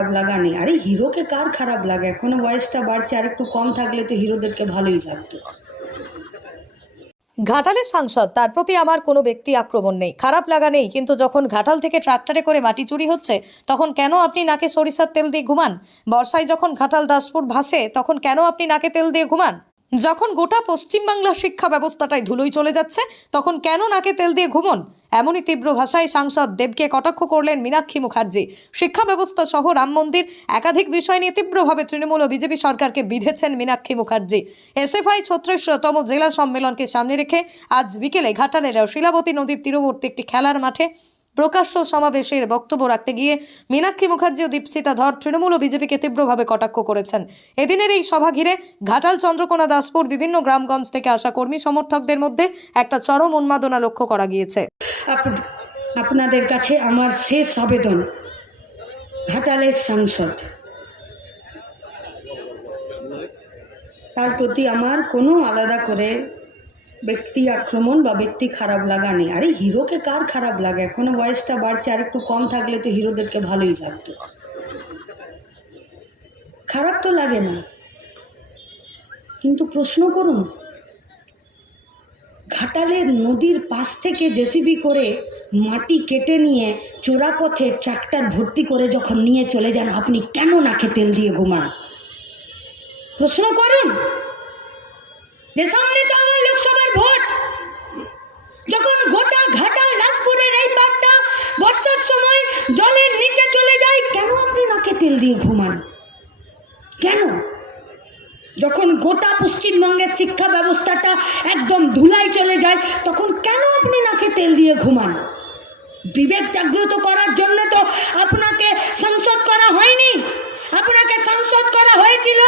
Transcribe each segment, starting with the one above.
খারাপ লাগা নেই। আরে হিরোকে কার খারাপ লাগে? এখনও বয়সটা বাড়ছে, আর একটু কম থাকলে তো হিরোদেরকে ভালোই লাগতো। ঘাটালের সাংসদ, তার প্রতি আমার কোনো ব্যক্তি আক্রমণ নেই। খারাপ লাগা নেই, কিন্তু যখন ঘাটাল থেকে ট্রাক্টরে করে মাটি চুরি হচ্ছে, তখন কেন আপনি নাকে সরিষার তেল দিয়ে ঘুমান? বর্ষায় যখন ঘাটাল দাসপুর ভাসে, তখন কেন আপনি নাকে তেল দিয়ে ঘুমান? যখন গোটা পশ্চিমবাংলার শিক্ষা ব্যবস্থাটাই ধুলোই চলে যাচ্ছে, তখন কেন নাকে তেল দিয়ে ঘুমন? এমনই তীব্র ভাষায় সাংসদ দেবকে কটাক্ষ করলেন মীনাক্ষী মুখার্জি। শিক্ষা ব্যবস্থা সহ রাম মন্দির একাধিক বিষয় নিয়ে তীব্রভাবে তৃণমূল ও বিজেপি সরকারকে বিধেছেন মীনাক্ষী মুখার্জি। এসএফআই ছত্রিশতম জেলা সম্মেলনকে সামনে রেখে আজ বিকেলে ঘাটালের শিলাবতী নদীর তীরবর্তী একটি খেলার মাঠে প্রকাশ্য সমাবেশের বক্তব্য রাখতে গিয়ে মীনাক্ষী মুখার্জি ও দীপসিতা ধর তৃণমূল ও বিজেপিকে তীব্রভাবে কটাক্ষ করেছেন। এদিনের এই সভা ঘিরে ঘাটাল চন্দ্রকোনা দাসপুর বিভিন্ন গ্রামগঞ্জ থেকে আসা কর্মী সমর্থকদের মধ্যে একটা চরম উন্মাদনা লক্ষ্য করা গিয়েছে। আপনাদের কাছে আমার শেষ আবেদন, ঘাটালের সাংসদ। তার প্রতি আমার কোনো আলাদা করে ব্যক্তি আক্রমণ বা ব্যক্তি খারাপ লাগা নেই। আরে, হিরোকে কার খারাপ লাগে? এখনও বয়সটা বাড়ছে, আর একটু কম থাকলে তো হিরোদেরকে ভালোই লাগতো। খারাপ তো লাগে না। কিন্তু প্রশ্ন করুন, ঘাটালের নদীর পাশ থেকে জেসিবি করে মাটি কেটে নিয়ে চোরাপথে ট্রাক্টর ভর্তি করে যখন নিয়ে চলে যান, আপনি কেন নাকে তেল দিয়ে ঘুমান? প্রশ্ন করুন! যে সামনে তো আমার যখন গোটা ঘাটাল দাসপুরের এই পাটটা বর্ষার সময় জলের নিচে চলে যায়, কেন আপনি নাকে তেল দিয়ে ঘুমান? কেন? যখন গোটা পশ্চিমবঙ্গের শিক্ষা ব্যবস্থাটা একদম ধুলায় চলে যায়, তখন কেন আপনি নাকে তেল দিয়ে ঘুমান? বিবেক জাগ্রত করার জন্য তো আপনাকে সংসদ করা হয়নি। আপনাকে সংসদ করা হয়েছিল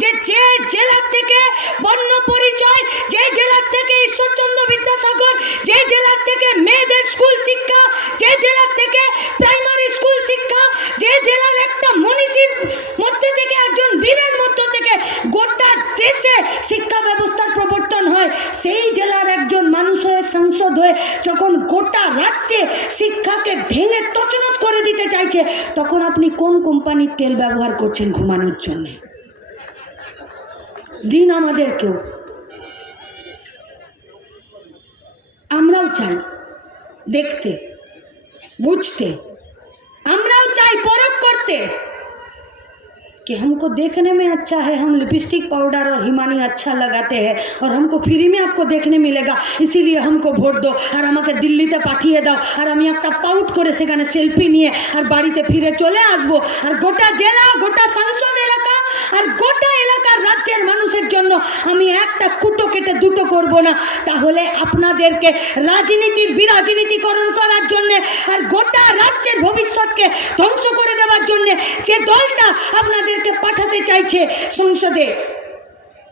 যে যে জেলার থেকে বন্য পরিচয়, যে জেলার থেকে ঈশ্বরচন্দ্র বিদ্যাসাগর, যে জেলার থেকে মেয়েদের স্কুল শিক্ষা, যে জেলার থেকে প্রাইমারি স্কুল শিক্ষা, যে জেলার একটা মনীষীর মধ্যে থেকে একজন বীরের মধ্য থেকে গোটা দেশে শিক্ষা ব্যবস্থার প্রবর্তন হয়। সেই জেলার একজন হয়ে সাংসদ হয়ে যখন গোটা রাজ্যে শিক্ষাকে ভেঙে তছনছ করে দিতে চাইছে, তখন আপনি কোন কোম্পানির তেল ব্যবহার করছেন ঘুমানোর জন্যে? দিন আমাদেরকেও আমরাও চাই দেখতে, বুঝতে। আমরাও চাই পরখ করতে। कि हमको देखने में अच्छा है हम लिपस्टिक पाउडर और हिमानी अच्छा लगाते हैं और हमको फ्री में आपको देखने मिलेगा इसीलिए हमको ভোট দাও আর আমাকে দিল্লিতে পাঠিয়ে দাও আর আমি একটা পাউট করে সেখানে সেলফি নিয়ে আর বাড়িতে ফিরে চলে আসব আর গোটা জেলা গোটা সাংসদ এলাকা আমি একটা কুটো কেটে দুটো করব না। তাহলে আপনাদেরকে রাজনীতির বিরাজনীতিকরণ করার জন্য আর গোটা রাজ্যের ভবিষ্যৎকে ধ্বংস করে দেওয়ার জন্য যে দলটা আপনাদেরকে পাঠাতে চাইছে সংসদে,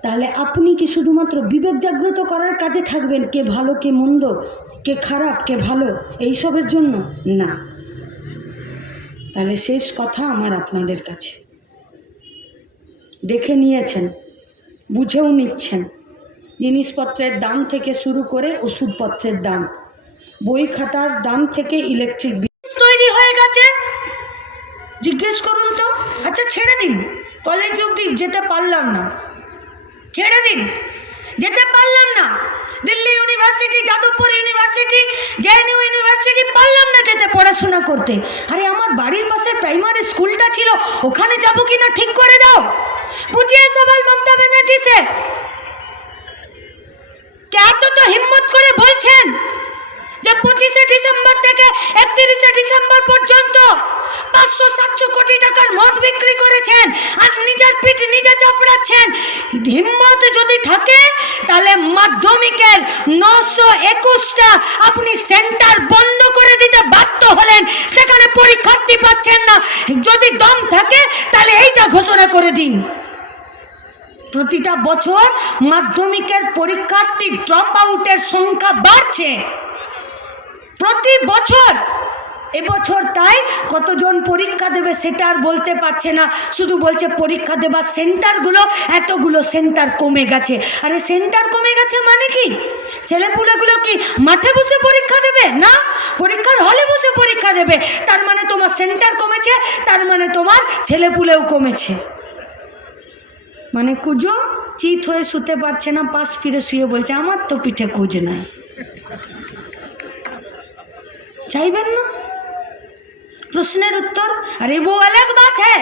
তাহলে আপনি কি শুধুমাত্র বিবেক জাগ্রত করার কাজে থাকবেন? কে ভালো, কে মন্দ, কে খারাপ, কে ভালো, এইসবের জন্য? না। তাহলে শেষ কথা আমার আপনাদের কাছে। দেখে নিয়েছেন। বুঝেও নিচ্ছেন। জিনিসপত্রের দাম থেকে শুরু করে ওষুধপত্রের দাম। বই খাতার দাম থেকে ইলেকট্রিক তৈরি হয়ে গেছে। জিজ্ঞেস করুন তো আচ্ছা ছেড়ে দিন। কলেজ অবধি যেতে পারলাম না। ছেড়ে দিন। যেতে পারলাম না। Delhi university Jadavpur university JNU university পারলাম না যেতে পড়াশোনা করতে। আরে আমার বাড়ির পাশে প্রাইমারি স্কুলটা ছিল, ওখানে যাব কি না ঠিক করে দাও। বুঝিয়ে সবাল মমতা ব্যানার্জি সে। এত তো হিম্মত করে বলছেন যে পঁচিশে ডিসেম্বর থেকে একত্রিশে ডিসেম্বর পর্যন্ত মদ বিক্রি করেছেন আর নিজের পিঠ নিজে চাপড়াচ্ছেন। হিম্মত যদি থাকে, তাহলে মাধ্যমিকের নশো একুশটা আপনি সেন্টার বন্ধ করে দিতে বাধ্য হলেন। সেখানে পরীক্ষার্থী পাচ্ছেন না। যদি দম থাকে, তাহলে এইটা ঘোষণা করে দিন। প্রতিটা বছর মাধ্যমিকের পরীক্ষার্থী ড্রপ আউটের সংখ্যা বাড়ছে। প্রতি বছর এবছর তাই কতজন পরীক্ষা দেবে সেটা আর বলতে পারছে না। শুধু বলছে পরীক্ষা দেবার সেন্টারগুলো, এতগুলো সেন্টার কমে গেছে। আরে সেন্টার কমে গেছে মানে কি? ছেলেপুলেগুলো কি মাঠে বসে পরীক্ষা দেবে না? পরীক্ষার হলে বসে পরীক্ষা দেবে। তার মানে তোমার সেন্টার কমেছে, তার মানে তোমার ছেলেপুলেও কমেছে। মানে কুজো চিত হয়ে শুতে পারছে না, পাশ ফিরে শুয়ে বলছে, আমার তো পিঠে কুজ নাই। চাইবেন না? प्रश्न उत्तर। अरे वो अलग बात है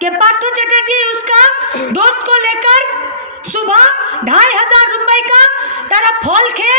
कि पार्थो चटर्जी, उसका दोस्त को लेकर सुबह ढाई हज़ार रुपए का तारा फॉल खे